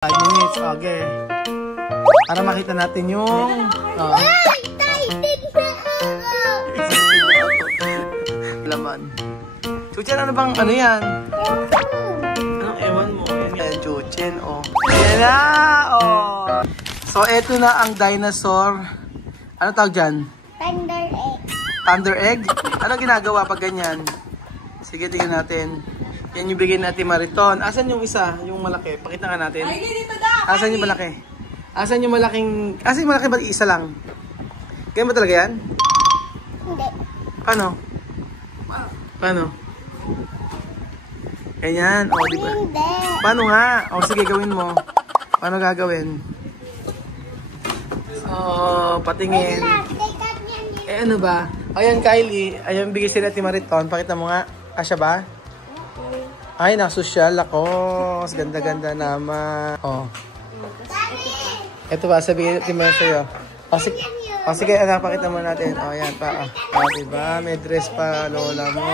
5 minutes, okay. Para makita natin yung... laman. Chuchen, ano bang ano yan? Anong ewan mo? Yan, Chuchen, oh. Yan na, oh. So, eto na ang dinosaur. Ano tawag dyan? Thunder egg. Thunder egg? Ano ginagawa pag ganyan? Sige, tingnan natin. Yan yung bigay natin Mariton. Asan yung isa? Yung malaki? Pakita nga natin. Ay, dito daw! Asan yung malaki? Asan yung malaking... Asan yung malaki ba? Isa lang? Kaya ba talaga yan? Hindi. Paano? Paano? Ganyan. O, di ba? Hindi. Paano nga? O, sige, gawin mo. Paano gagawin? So, patingin. Eh, ano ba? Ayan, Kylie. Ayan, bigay sila natin Mariton. Pakita mo nga. Asya ba? Ay, nakasosyal ako. Ganda-ganda naman. Oh. Ito ba, sabihin natin mo sa'yo. O, sige, anak, pakita mo natin. O, yan pa. O, diba? May dress pa, lola mo.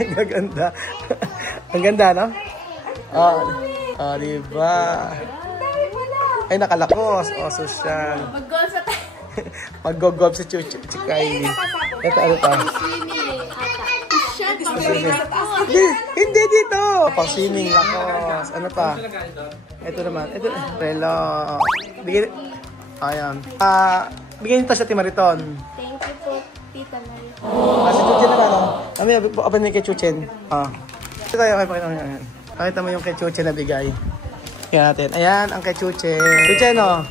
Ang ganda. Ang ganda, no? O, diba? Ay, nakalakos. O, sosyal. Mag-go-gob si Kylie. Ito, ano pa? Hindi dito. Pang swimming lakos. Ano pa? Ito naman. Ito. Relo. Bigyan. Ayan. Bigyan nito sa Timariton. Thank you po, Tita Mariton. Si Chuchen naman, no? Kami, open mo yung kay Chuchen. Ito tayo. Pakita mo yan. Pakita mo yung kay Chuchen na bigay. Tingnan natin. Ayan, ang kay Chuchen. Chuchen, no?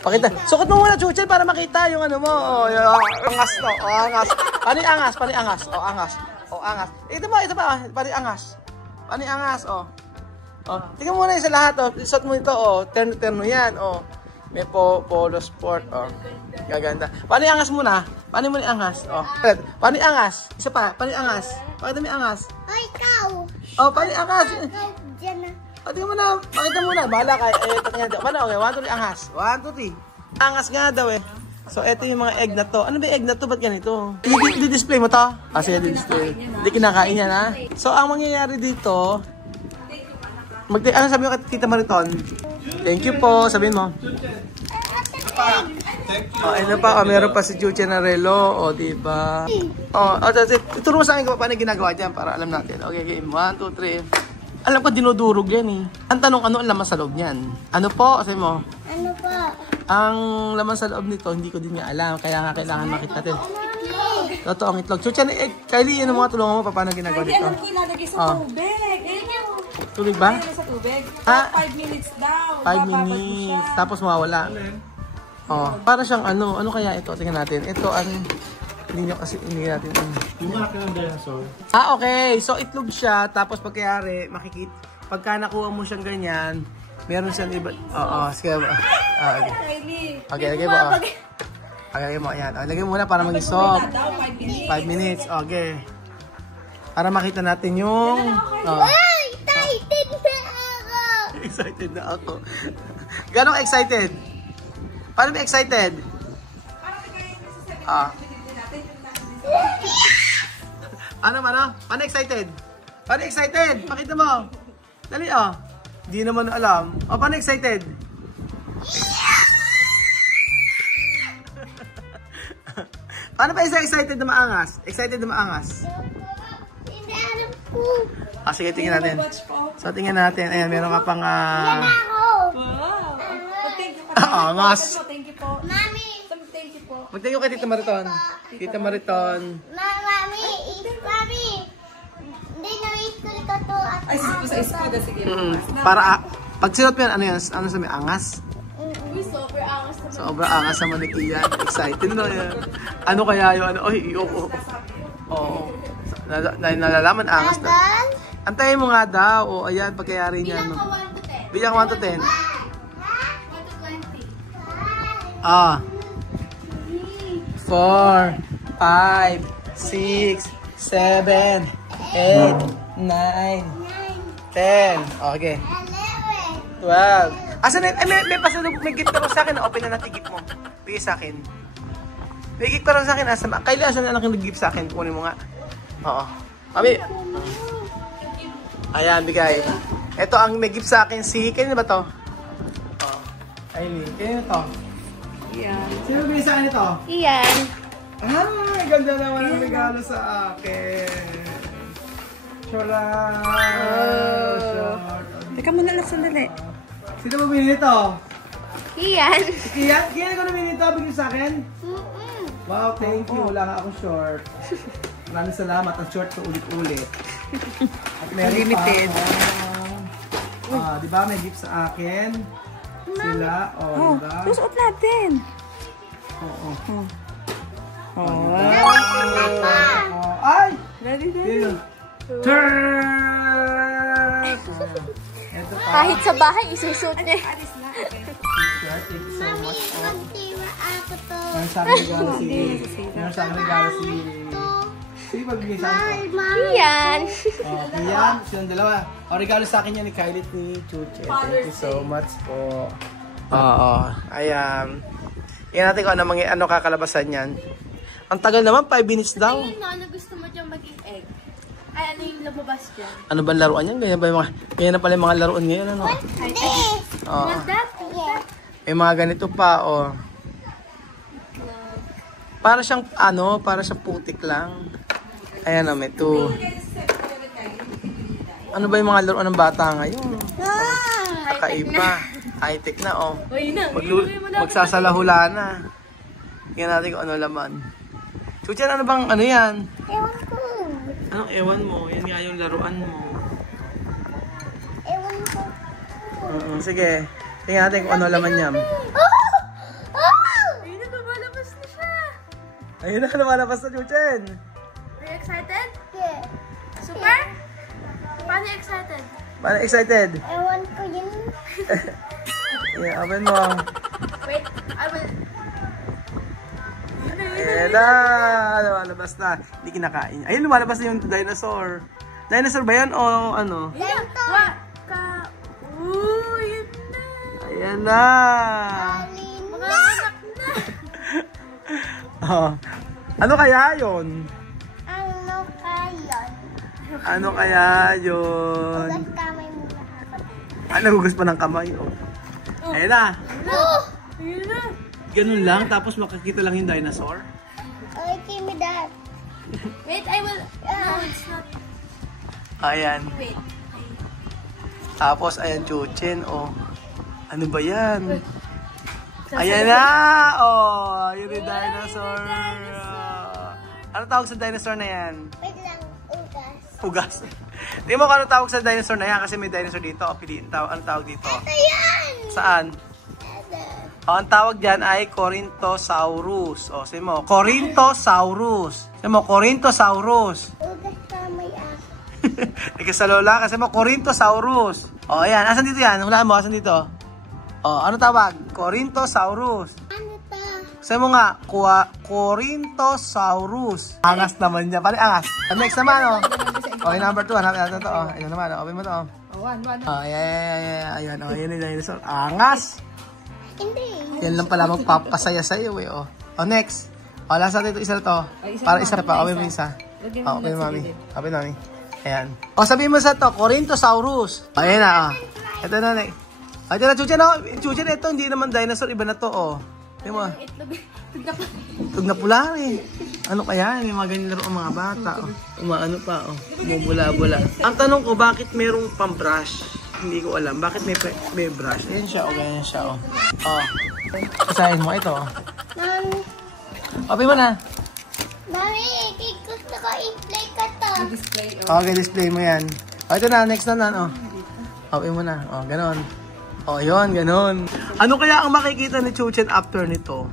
Pakita. Sukot mo muna, Chuchen, para makita yung ano mo. Angas to. Angas. Paniangas. Paniangas. Angas. Angas. Ito ba? Paniangas. Paniangas, tingnan mo na yung sa lahat, Isot mo ito, Terno yan, May polo sport, Gaganda. Paniangas muna. Paano mo niangas, Paniangas. Isa pa, paniangas. Pakita mo angas. Ay, ikaw. Paniangas. Ikaw, dyan na. Tingnan mo na. Pakita mo na. Bahala ka. Paano, okay? 1, 2, 3, angas. 1, 2, 3. Angas nga daw, So, ito yung mga egg na to. Ano ba yung egg na to? Ba't ganito? I-display mo to? Sige, i-display. Hindi kinakain yan, ha? So, ang mangyayari dito, ano sabi mo kay Tita Mariton? Thank you po. Sabihin mo. Ano pa? Meron pa si Chuchen na relo. Diba? Ituro mo sa akin kung paano ginagawa dyan para alam natin. Okay, game. 1, 2, 3. Alam ko, dinudurog yan, Ang tanong, ano ang laman sa loob niyan? Ano po? Sabi mo? Ano po? Ang laman sa loob nito, hindi ko din nga alam. Kaya nga kailangan makita natin. Totoo ang itlog. Chuchen, Kylie, ano mga tulungan mo? Paano ginagawa dito? Ano kinalagay sa tubig? Tubig ba? Sa tubig. 5 minutes daw. 5 minutes. Tapos mawawala. Para siyang ano. Ano kaya ito? Tingnan natin. Ito ang... Hindi natin. Yung malaki ng dinosaur. Okay. So, itlog siya. Tapos pagkayari, makikita. Pagka nakuha mo siyang ganyan, meron siyang iba. Sige. Okay, lagay mo. Lagay mo, ayan. Lagay mo muna para mag-isop. 5 minutes. Okay. Para makita natin yung... Excited na ako. Excited na ako. Ganong excited? Paano ba excited? Ano? Paano excited? Paano excited? Pakita mo. Dali, Hindi naman alam. Paano excited? Paano ba excited na maangas? Excited na maangas? Hindi alam ko. Sige, tingnan natin. So, tingnan natin. Ayan, meron ka pang... Yan ako. Angas. Thank you po. Mami. Thank you po. Mag-thank you kay Tita Mariton. Tita Mariton. Mami. Hindi na-school ko to. Ay, sa school na sige. Para, pag sinot mo yan, ano yan? Ano sabi? Angas? Super angas naman. Sobrang angas naman ni Kian. Excited na yan. Ano kaya yun? Nalalaman angas na. Antayin mo nga daw. Ayan, pagkayari niya. Bilang 1 to 10. 4, 5, 6, 7, 8, 9, 10. Okay. 12. Asan na? May pasalubog. May gift ka rin sa akin. Open na natin gift mo. Bigay sa akin. May gift ka rin sa akin. Kailan asan na lang yung gift sa akin? Kunin mo nga. Mami. Ayan, bigay. Ito ang may gift sa akin si... Kanina ba to? Aileen. Kaya to? Yan. Sino bigay sa akin ito? Iyan. Ay, ganda naman ang regalo sa akin. Charot! Teka muna lang sandali. Sino ba binili ito? Iyan. Kian? Kian ko na binili ito? Bigay sa akin? Mm-mm. Wow, thank you. Wala nga akong short. Maraming salamat. Ang short ko ulit-ulit. At meron Limited. pa di ba may gift sa akin? Sila, di ba? Susuot natin. Oo. Ay! Ready, Sino? Turn! Ito pa. Kahit sa bahay, isusuot niya. Thank you so Mami, much. magtira ako to. Meron sa akin regalo si... Meron sa akin regalo si... Sino pagbigay sa akin ito? Iyan. Yan, silang dalawa. O, regalo sa akin yan ni Kylie at ni Chuche. Thank you so much po. Oo, ayan. Tingnan natin kung ano kakalabasan yan. Ang tagal naman, 5 minutes daw. Ano gusto mo dyan maging egg? Ay, ano yung lumabas dyan? Ano ba laruan yan? Ganyan na pala yung mga laruan ngayon, ano? Hindi. Oo. That? Yeah. May mga ganito pa, oh. Para siyang, para siyang putik lang. Ayan, may 2. Ano ba yung mga laruan ng bata ngayon? Kakaiba. High-tech na, oh. Uy na. Magsasalahula na. Tingnan natin kung ano laman. Chuchan, ano bang, ano yan? Ewan ko. Anong ewan mo? Yan nga yung laruan mo. Ewan ko. Sige. Tingnan natin kung ano laman niya. Ayun na, lumalabas na siya. Ayun na, lumalabas na Chuchen. Are you excited? Yeah. Super? Paano excited? Paano excited? Ewan ko yun. Yeah, open mo. Wait, I will... Ayan na, lumalabas na. Hindi kinakain. Ayun, lumalabas na yung dinosaur. Dinosaur ba yan o ano? Yeah. What? Yun na. Ayan na. Mga anak na. Oh. Ano kaya yun? Ano kayon? Ano kaya yun? Ugat kamay muna ako. Nagugas pa ng kamay. Oh. Ayan na. Ayun na. Ganun lang, tapos makikita lang yung dinosaur. Okay, give me that. Wait, I will... No, it's not. Ayan. Wait. Tapos, ayan, Chuchen, oh. Ano ba yan? Ayan na! Oh, yun yung dinosaur. Ano tawag sa dinosaur na yan? Wait lang, ugas. Ugas. Hindi mo kung ano tawag sa dinosaur na yan kasi may dinosaur dito. O, piliin tawag. Ano tawag dito? Ito yan! Saan? Ito. O, ang tawag dyan ay Corintosaurus. O, sabi mo, Corintosaurus. Sabi mo, Corintosaurus. Ugas kamay ako. Ika sa lola, kasi mo, Corintosaurus. O, ayan. Asan dito yan? Hulaan mo, asan dito? O, ano tawag? Corintosaurus. Ano to? Sabi mo nga, Corintosaurus. Angas naman niya. Pari angas. Next naman, o. Okay, number 2. Hanapin natin ito, o. Ayun naman, o. Open mo ito, o. One. Ayan, o. Ayan yung dinosaur. Angas. Hindi. Yan lang pala magpapasaya sa'yo, eh, o. O, next. O, last natin ito, isa na to. Para isa pa. Open mo isa. O, open mo, mami. Open, mami. Ayan. O, sabihin mo sa to, Corintosaurus. O, ayan na, o. Ito na, next. Ito na, Chuchen, o. Chuchen, ito, hindi naman dinosaur. Iba na to, o. Tingnan mo. Tug na pula, eh. Ano kaya? May mga ganyan laro ang mga bata, o. Umaano pa, o. Bumula-bula. Ang tanong ko, bakit merong pang-brush? Hindi ko alam. Bakit may brush? Ayan siya, o. Ganyan siya, o. O. Kasahin mo, ito, o. Mami, Open mo na. mami, gusto ko i-play ka to. Display. Okay, display mo yan. O, ito na, next na, o. Open mo na. O, ganon. O, yun, ganon. Ano kaya ang makikita ni Chuchen after nito?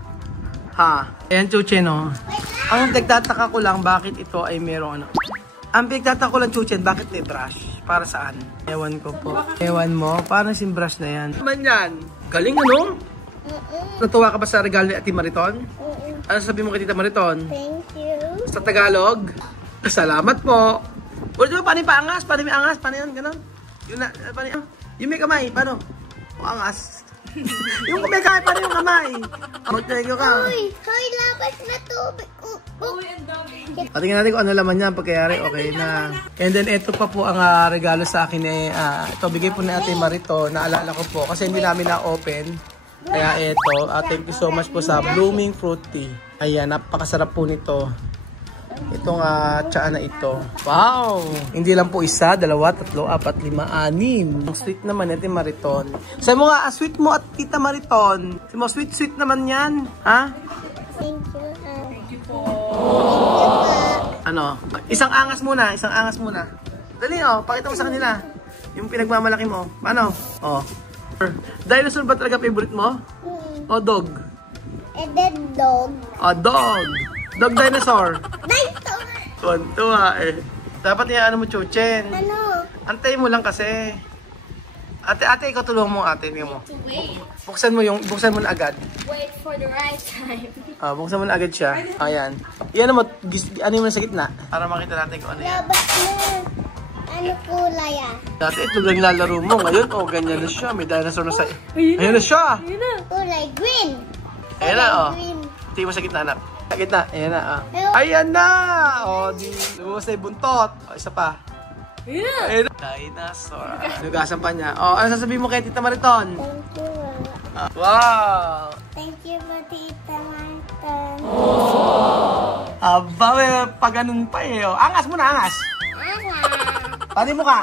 Ha? Ayan, Chuchen, o. Ang nagtataka ko lang, bakit ito ay merong ano. Ang nagtataka ko lang, Chuchen, bakit may brush? Para saan? Ewan ko po. Ewan mo? Paano yung brush na yan? Naman yan. Galing, ano? Natuwa ka ba sa regalo ni Ate Mariton? Ano sabi mo kay Tita Mariton? Thank you. Sa Tagalog? Salamat po. Ulit mo, paano yung paangas? Paano yung angas? Paano yun? Ganon? Yun na, paano yun? Yung may kamay, paano? O angas. Yung may kamay, paano yung kamay? Mag-thank you ka. Uy, labas na tubig. Uy, ang dami. Tingnan natin kung ano laman niya. Pagkayari, okay na. And then, ito pa po ang regalo sa akin. Ito, bigay po ni Ate Marito. Naalala ko po. Kasi hindi namin na-open. Kaya ito, thank you so much po sa Blooming Fruit Tea. Ayan, napakasarap po nito. Itong tsaa na ito. Wow! Hindi lang po isa, dalawa, tatlo, apat, lima, anim. Ang sweet naman natin, Mariton. Sabi mo nga, sweet mo at Tita Mariton. Sabi mo, sweet naman yan. Ha? Thank you. Thank you po. Ano? Isang angas muna. Dali, pakita mo sa kanila. Yung pinagmamalaki mo. Ano? Dinosaur ba talaga favorite mo? O dog? And then dog. O dog. Dog dinosaur. Dinosaur. Tuwa eh. Dapat ano mo, Chuchen. Ano? Antayin mo lang kasi. Ate, ikaw tulungan mo ate. Tingnan mo. Wait. Buksan mo na agad. Wait for the right time. Buksan mo na agad siya. Ayan. Iyan mo, ano mo sa gitna. Para makita natin kung ano yan. Labat na. Ano kulay ah? Dati ito lang nilalaro mo. Ngayon, ganyan na siya. May dinosaur na sa... Ayan na siya. Kulay green. Ayan na, Green. Tingnan mo sa gitna, anak. Sa gitna. Ayan na, Ayan na! Di lumabas na yung buntot. Isa pa. Ayan na. Dinosaur. Nugasan pa niya. Ano sasabihin mo kay Tita Mariton? Thank you. Wow! Thank you for Tita Martin. Aba, pag ganun pa eh. Angas mo na, angas. Aha. Pati mo ka.